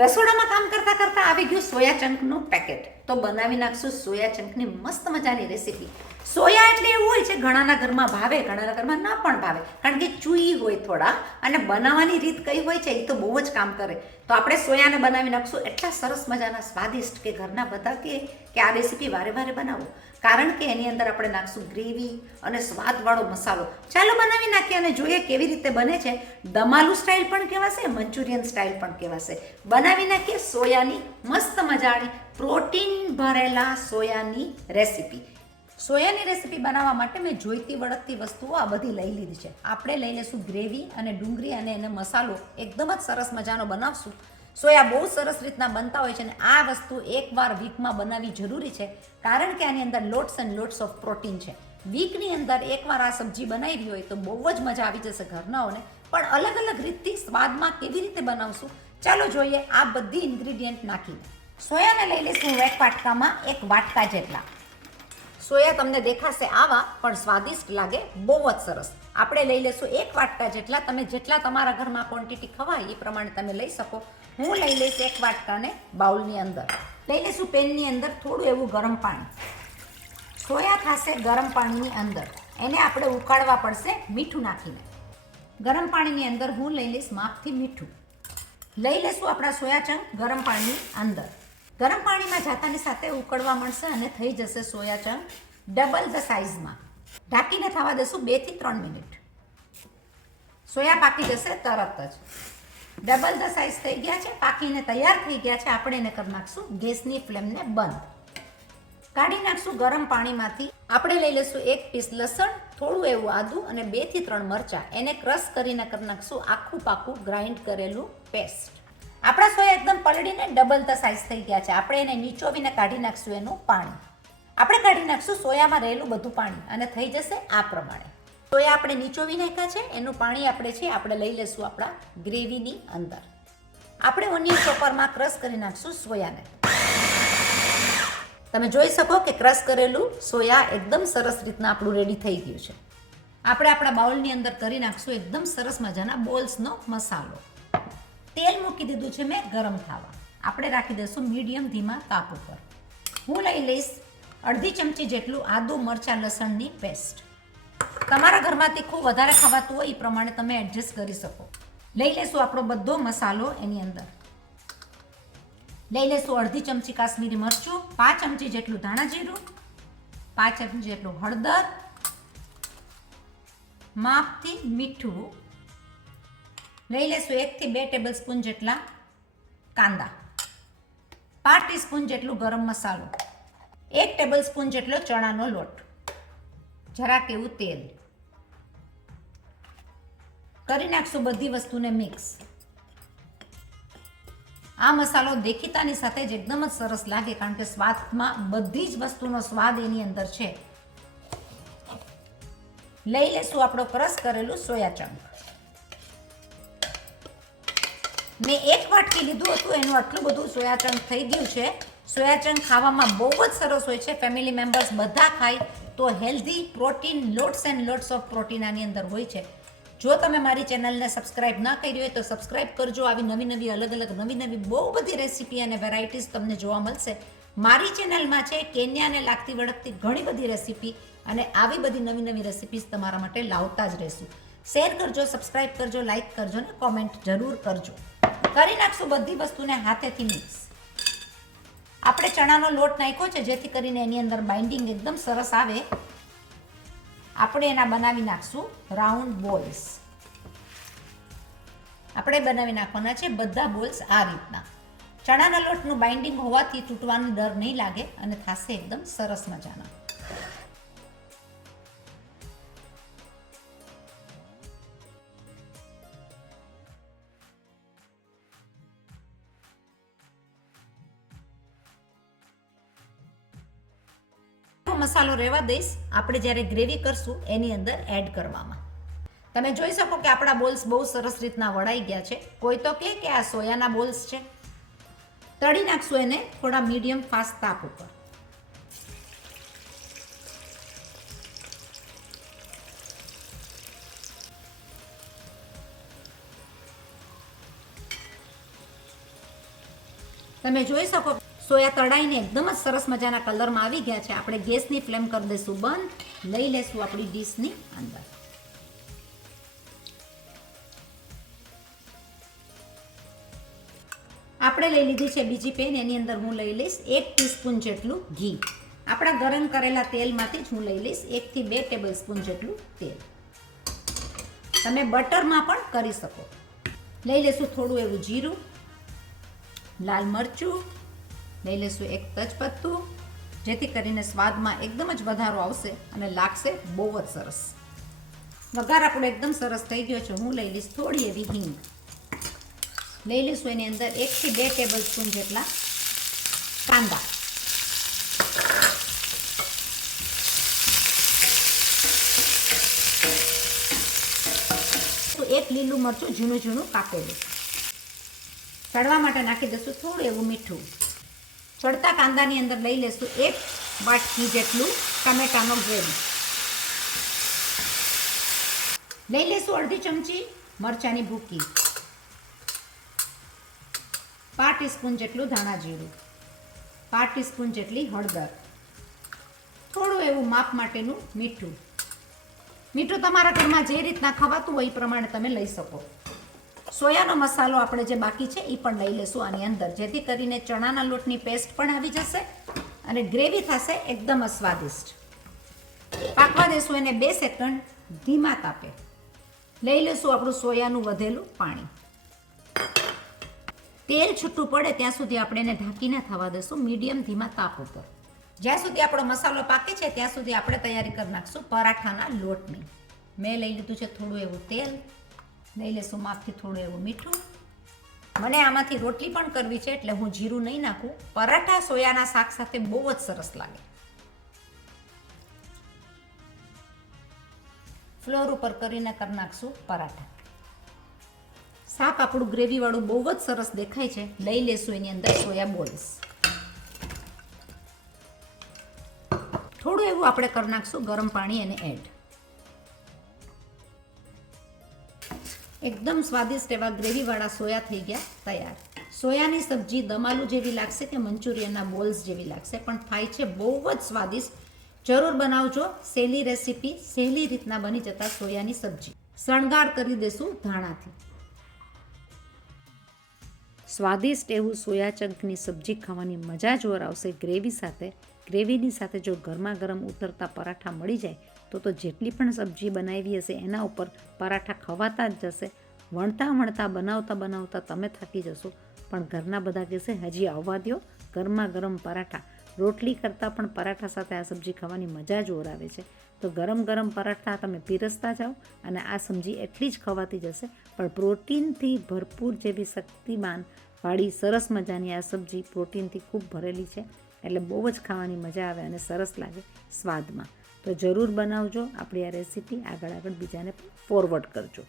રસોડામાં કામ કરતા કરતા આવી ગયું સોયા ચંકનું પેકેટ. તો બનાવી નાખશું સોયા ચંકની મસ્ત મજાની રેસીપી. સોયા એટલે એવું હોય છે ઘણાના ઘરમાં ભાવે, ઘણાના ઘરમાં ના પણ ભાવે, કારણ કે ચૂઈ હોય થોડા, અને બનાવવાની રીત કઈ હોય છે એ તો બહુ જ કામ કરે. તો આપણે સોયાને બનાવી નાખશું એટલા સરસ મજાના સ્વાદિષ્ટ કે ઘરના બધા કે આ રેસીપી વારે વારે બનાવો, કારણ કે એની અંદર આપણે નાખશું ગ્રેવી અને સ્વાદવાળો મસાલો. ચાલો બનાવી નાખીએ અને જોઈએ કેવી રીતે બને છે. દમાલુ સ્ટાઇલ પણ કહેવાશે, મંચુરિયન સ્ટાઇલ પણ કહેવાશે. બનાવી નાખીએ સોયાની મસ્ત મજાની પ્રોટીન ભરેલા સોયાની રેસીપી. સોયાની રેસીપી બનાવવા માટે મેં જોઈતી વળગતી વસ્તુઓ આ બધી લઈ લીધી છે. આપણે લઈ લઈશું ગ્રેવી અને ડુંગળી અને એને મસાલો એકદમ જ સરસ મજાનો બનાવશું. સોયા બહુ સરસ રીતના બનતા હોય છે અને આ વસ્તુ એકવાર વીકમાં બનાવવી જરૂરી છે, કારણ કે આની અંદર lots and lots of protein છે. વીકની અંદર એકવાર આ સબ્જી બનાવી હોય તો બહુ જ મજા આવી જશે ઘરનાઓને. પણ અલગ અલગ રીતથી સ્વાદમાં કેવી રીતે બનાવશું ચાલો જોઈએ. આ બધી ઇન્ગ્રીડિયન્ટ નાખીને સોયાને લઈ લઈશું એક વાટકામાં, એક વાટકા જેટલા. સોયા તમને દેખાશે આવા, પણ સ્વાદિષ્ટ લાગે બહુ જ સરસ. આપણે લઈ લઈશું એક વાટકા જેટલા. તમે જેટલા તમારા ઘરમાં ક્વોન્ટિટી ખવાય એ પ્રમાણે તમે લઈ શકો. હું લઈ લઈશ એક વાટકાને બાઉલની અંદર. લઈ લઈશું પેનની અંદર થોડું એવું ગરમ પાણી. સોયા થશે ગરમ પાણીની અંદર, એને આપણે ઉકાળવા પડશે મીઠું નાખીને. ગરમ પાણીની અંદર હું લઈ લઈશ માપથી મીઠું. લઈ લઈશું આપણા સોયા ચંક ગરમ પાણીની અંદર. ગરમ પાણીમાં જાતાની સાથે ઉકળવા મળશે અને થઈ જશે સોયા ચંક ડબલ ધ સાઇઝમાં. ઢાંકીને થવા દેશું 2 થી 3 મિનિટ. સોયા પાકી જશે તરત જ. ડબલ ધ સાઇઝ થઈ ગયા છે, પાકીને તૈયાર થઈ ગયા છે. આપણે એને કરી નાખશું ગેસની ફ્લેમને બંધ. કાઢી નાખશું ગરમ પાણીમાંથી. આપણે લઈ લઈશું 1 પીસ લસણ, થોડું એવું આદું અને 2 થી 3 મરચાં. એને ક્રશ કરીને કરી નાખશું આખું પાકું ગ્રાઇન્ડ કરેલું પેસ્ટ. આપણા સોયા એકદમ પલળીને ડબલ ધ સાઇઝ થઈ ગયા છે. આપણે એને નીચોવીને કાઢી નાખશું એનું પાણી. આપણે કાઢી નાખશું સોયામાં રહેલું બધું પાણી અને થઈ જશે આ પ્રમાણે. સોયા આપણે નીચોવી નાખ્યા છે, એનું પાણી આપણે લઈ લઈશું આપણા ગ્રેવીની અંદર. આપણે ઓનિયન ચોપરમાં ક્રશ કરી નાખશું સોયાને. તમે જોઈ શકો કે ક્રશ કરેલું સોયા એકદમ સરસ રીતના આપણું રેડી થઈ ગયું છે. આપણે આપણા બાઉલની અંદર કરી નાખશું એકદમ સરસ મજાના બોલ્સનો મસાલો. તેલ મૂકી દીધું છે મેં ગરમ થવા. આપણે રાખી દઈશું મીડિયમ ધીમા તાપ ઉપર. હું લઈ લઈશ અડધી ચમચી જેટલું આદુ મરચાં લસણની પેસ્ટ. તમારા ઘરમાં તીખું વધારે ખાવાતું હોય એ પ્રમાણે તમે એડજસ્ટ કરી શકો. લઈ લઈશું આપણો બધો મસાલો એની અંદર. લઈ લઈશું અડધી ચમચી કાશ્મીરી મરચું, 5 ચમચી જેટલું ધાણા જીરું, 5 ચમચી જેટલું હળદર, માપથી મીઠું. લઈ લઈશું 1 થી 2 ટેબલ સ્પૂન જેટલા કાંદા, 5 ટીસ્પૂન જેટલું ગરમ મસાલો, 1 ટેબલ સ્પૂન જેટલો ચણાનો લોટ, જરાક એવું તેલ. કરી નાખશું બધી વસ્તુને મિક્સ. આ મસાલો દેખીતાની સાથે જ એકદમ જ સરસ લાગે, કારણ કે સ્વાદમાં બધી જ વસ્તુનો સ્વાદ એની અંદર છે. લઈ લઈશું આપણો ક્રશ કરેલું સોયા ચંક. મેં 1 વાટકી લીધું હતું, એનું આટલું બધું સોયા ચંક થઈ ગયું છે. સોયા ચંક ખાવામાં બહુ જ સરસ હોય છે. ફેમિલી મેમ્બર્સ બધા ખાય તો healthy protein, lots and lots of protein આની અંદર હોય છે. જો તમે મારી ચેનલને સબસ્ક્રાઇબ ના કરી હોય તો સબસ્ક્રાઇબ કરજો. આવી નવી અલગ અલગ નવી બહુ બધી રેસીપી અને વેરાયટીઝ તમને જોવા મળશે. મારી ચેનલમાં છે કેન્યાને લાગતી વળગતી ઘણી બધી રેસીપી, અને આવી બધી નવી રેસીપીઝ તમારા માટે લાવતા જ રહેશું. શેર કરજો, સબસ્ક્રાઇબ કરજો, લાઇક કરજો ને કોમેન્ટ જરૂર કરજો. કરી નાખશું બધી વસ્તુને હાથેથી મિક્સ. આપણે ચણાનો લોટ નાખ્યો છે જેથી કરીને એની અંદર બાઇન્ડિંગ એકદમ સરસ આવે. આપણે એના બનાવી નાખશું રાઉન્ડ બોલ્સ. આપણે બનાવી નાખવાના છે બધા બોલ્સ આ રીતના. ચણાના લોટનું બાઇન્ડિંગ હોવાથી તૂટવાનો ડર નહીં લાગે અને થશે એકદમ સરસ મજાના. મસાલો રહેવા દઈશ, આપણે જ્યારે ગ્રેવી કરશું એની અંદર એડ કરવામાં. તમે જોઈ શકો કે આપણા બોલ્સ બહુ સરસ રીતના વળાઈ ગયા છે. કોઈ તો કે આ સોયાના બોલ્સ છે. તળી નાખશું એને થોડા મીડિયમ ફાસ્ટ તાપ ઉપર. તમે જોઈ શકો સોયા તળાઈને એકદમ જ સરસ મજાના કલરમાં આવી ગયા છે. આપણે ગેસની ફ્લેમ કરી દઈશું બંધ. લઈ લેશું આપણી ડીશની અંદર. આપણે લઈ લીધી છે બીજી પેન. એની અંદર હું લઈ લઈશ 1 ટીસ્પૂન જેટલું ઘી. આપણા ગરમ કરેલા તેલમાંથી જ હું લઈ લઈશ 1 થી 2 ટેબલ સ્પૂન જેટલું તેલ. તમે બટરમાં પણ કરી શકો. લઈ લેશું થોડું એવું જીરું, લાલ મરચું, લઈ લેશું એક તજપત્તું, જેથી કરીને સ્વાદમાં એકદમ જ વધારો આવશે અને લાગશે બહુ જ સરસ. વઘાર આપણો એકદમ સરસ થઈ ગયો છે. હું લઈ લઈશ થોડી એવી હિંગ. લઈ લઈશું એની અંદર 1 થી 2 ટેબલ સ્પૂન જેટલા કાંદા. એક લીલું મરચું ઝીણું ઝીણું કાપેલું. ચડવા માટે નાખી દઈશું થોડું એવું મીઠું. ચડતા કાંદાની અંદર લઈ લેશું 1 વાટકી જેટલું ટામેટાનો ગ્રેવી. લઈ લેશું અડધી ચમચી મરચાંની ભૂકી, 1/2 ટીસ્પૂન જેટલું ધાણા જીરું, 1/2 ટીસ્પૂન જેટલી હળદર, થોડું એવું માપ માટેનું મીઠું. મીઠું તમારા ઘરમાં જે રીતના ખવાતું હોય એ પ્રમાણે તમે લઈ શકો. સોયાનો મસાલો આપણે જે બાકી છે એ પણ લઈ લેશું આની અંદર, જેથી કરીને ચણાના લોટની પેસ્ટ પણ આવી જશે અને ગ્રેવી થશે એકદમ સ્વાદિષ્ટ. પાકવા દેશું એને 2 સેકન્ડ ધીમા તાપે. લઈ લેશું આપણું સોયાનું વધેલું પાણી. તેલ છૂટું પડે ત્યાં સુધી આપણે એને ઢાંકીને થવા દેશું મીડિયમ ધીમા તાપ ઉપર. જ્યાં સુધી આપણો મસાલો પાકે છે ત્યાં સુધી આપણે તૈયારી કરી નાખશું પરાઠાના લોટની. મેં લઈ લીધું છે થોડું એવું તેલ. લઈ લેશું માપથી થોડું એવું મીઠું. મને આમાંથી રોટલી પણ કરવી છે એટલે હું જીરું નહીં નાખું. પરાઠા સોયાના શાક સાથે બહુ જ સરસ લાગે. ફ્લોર ઉપર કરીને કરી નાખશું પરાઠા. શાક આપણું ગ્રેવીવાળું બહુ જ સરસ દેખાય છે. લઈ લેશું એની અંદર સોયા બોલ્સ. થોડું એવું આપણે કરી નાખશું ગરમ પાણી એને એડ. એકદમ સ્વાદિષ્ટ એવા ગ્રેવીવાળા સોયા થઈ ગયા તૈયાર. સોયાની સબ્જી દમ આલુ જેવી લાગશે કે મંચુરિયનના બોલ્સ જેવી લાગશે, પણ થાય છે બહુ જ સ્વાદિષ્ટ. જરૂર બનાવજો. સહેલી રેસીપી, સહેલી રીતના બની જતા સોયાની સબ્જી. શણગાર કરી દેશું ધાણાથી. સ્વાદિષ્ટ એવું સોયા ચંકની સબ્જી ખાવાની મજા જ ઓર આવશે ગ્રેવી સાથે. ગ્રેવીની સાથે જો ગરમા ગરમ ઉતરતા પરાઠા મળી જાય તો જેટલી પણ સબ્જી બનાવી હશે એના ઉપર પરાઠા ખવાતા જ જશે. વણતા બનાવતા તમે થાકી જશો, પણ ઘરના બધા કહેશે હજી આવવા દો. ગરમા ગરમ પરાઠા, રોટલી કરતાં પણ પરાઠા સાથે આ સબ્જી ખાવાની મજા જ ઓર આવે છે. તો ગરમ ગરમ પરાઠા તમે પીરસતા જાઓ અને આ સબ્જી એટલી જ ખવાતી જશે. પણ પ્રોટીનથી ભરપૂર જેવી શક્તિમાન વાળી સરસ મજાની આ સબ્જી પ્રોટીનથી ખૂબ ભરેલી છે, એટલે બહુ જ ખાવાની મજા આવે અને સરસ લાગે સ્વાદમાં. તો જરૂર બનાવજો. આપણી આ રેસીપી આગળ બીજાને પણ ફોરવર્ડ કરજો.